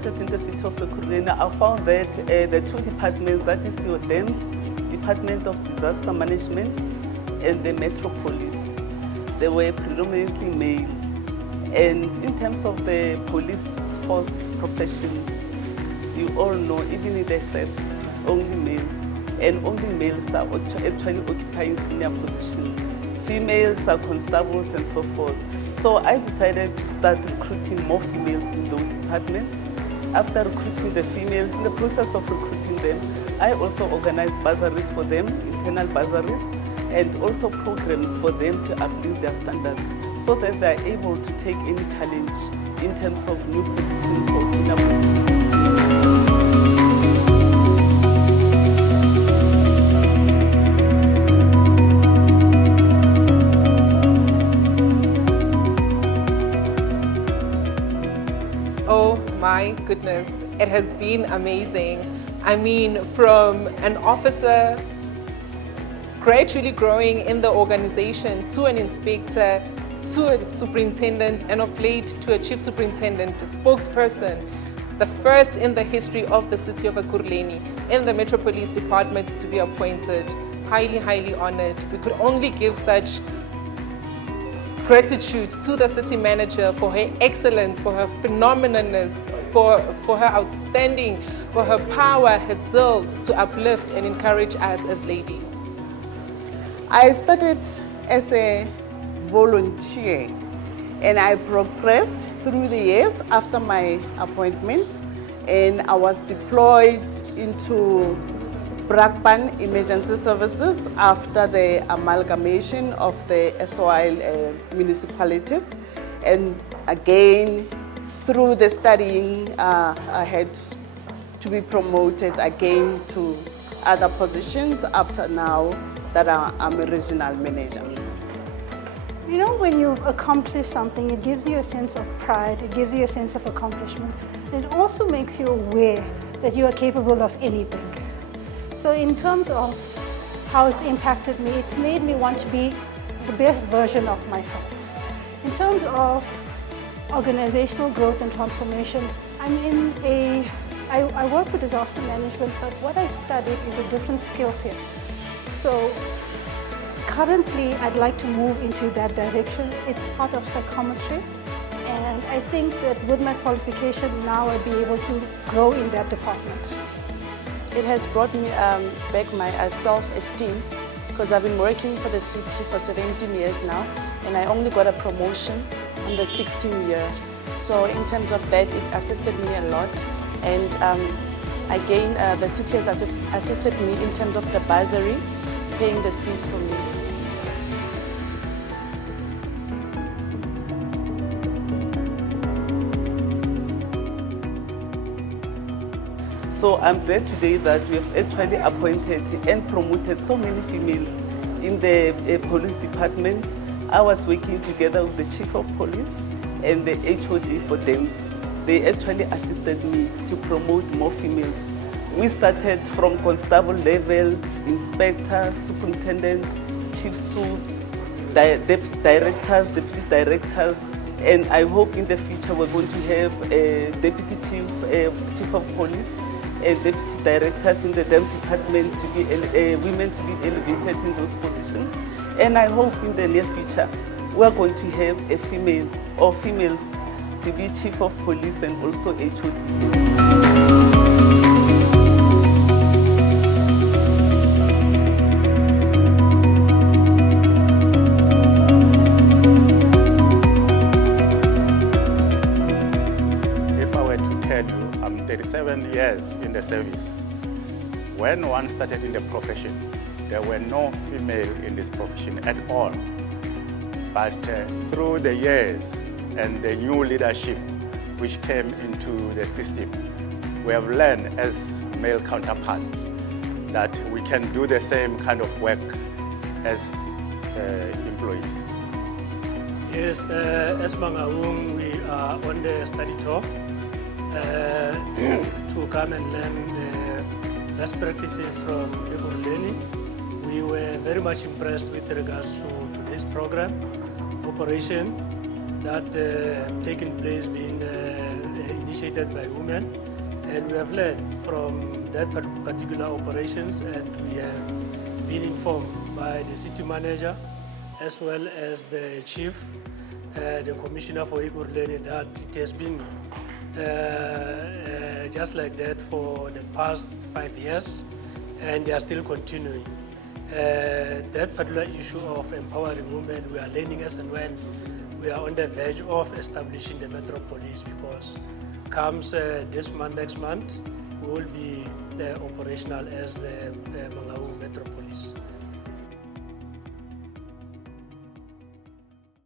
started in the city of Ekurhuleni, I found that the two departments, that is your DEMS, Department of Disaster Management, and the Metropolis, they were predominantly male. And in terms of the police force profession, you all know, even in the service, it's only males. And only males are actually occupying senior positions. Females are constables and so forth. So I decided to start recruiting more females in those departments. After recruiting the females, in the process of recruiting them, I also organized bursaries for them, internal bursaries, and also programs for them to uplift their standards so that they are able to take any challenge in terms of new positions or senior positions. Oh my goodness, it has been amazing. I mean, from an officer gradually growing in the organization to an inspector, to a superintendent, and of late to a chief superintendent, a spokesperson, the first in the history of the City of Ekurhuleni in the Metropolis Department to be appointed. Highly, highly honored. We could only give such gratitude to the city manager for her excellence, for her phenomenalness, for her outstanding, for her power, her zeal to uplift and encourage us as ladies. I started as a volunteer and I progressed through the years after my appointment, and I was deployed into Brakpan Emergency Services after the amalgamation of the Ekurhuleni municipalities. And again, through the studying, I had to be promoted again to other positions up to now that I'm a regional manager. You know, when you accomplish something, it gives you a sense of pride, it gives you a sense of accomplishment. And it also makes you aware that you are capable of anything. So in terms of how it's impacted me, it's made me want to be the best version of myself. In terms of organizational growth and transformation, I work with disaster management, but what I studied is a different skill set. So currently, I'd like to move into that direction. It's part of psychometry, and I think that with my qualification now, I'll be able to grow in that department. It has brought me back my self-esteem, because I've been working for the city for 17 years now, and I only got a promotion on the 16th year. So in terms of that, it assisted me a lot. And again, the city has assisted me in terms of the bursary, paying the fees for me. So I'm glad today that we have actually appointed and promoted so many females in the police department. I was working together with the chief of police and the HOD for DEMS. They actually assisted me to promote more females. We started from constable level, inspector, superintendent, chief soups, deputy directors, and I hope in the future we're going to have a deputy chief of police, and deputy directors in the DEMS department to be women to be elevated in those positions. And I hope in the near future we're going to have a female or females to be chief of police and also HOD. I'm 37 years in the service. When one started in the profession, there were no female in this profession at all. But through the years and the new leadership which came into the system, we have learned as male counterparts that we can do the same kind of work as employees. Yes, as Mangaung, we are on the study tour to come and learn best practices from Ekurhuleni. We were very much impressed with regards to this program, operation that have taken place, being initiated by women, and we have learned from that particular operations, and we have been informed by the city manager as well as the chief, the commissioner for Ekurhuleni, that it has been just like that for the past 5 years, and they are still continuing. That particular issue of empowering women, we are learning as and when we are on the verge of establishing the metropolis, because comes this month, next month, we will be operational as the Mangaung metropolis.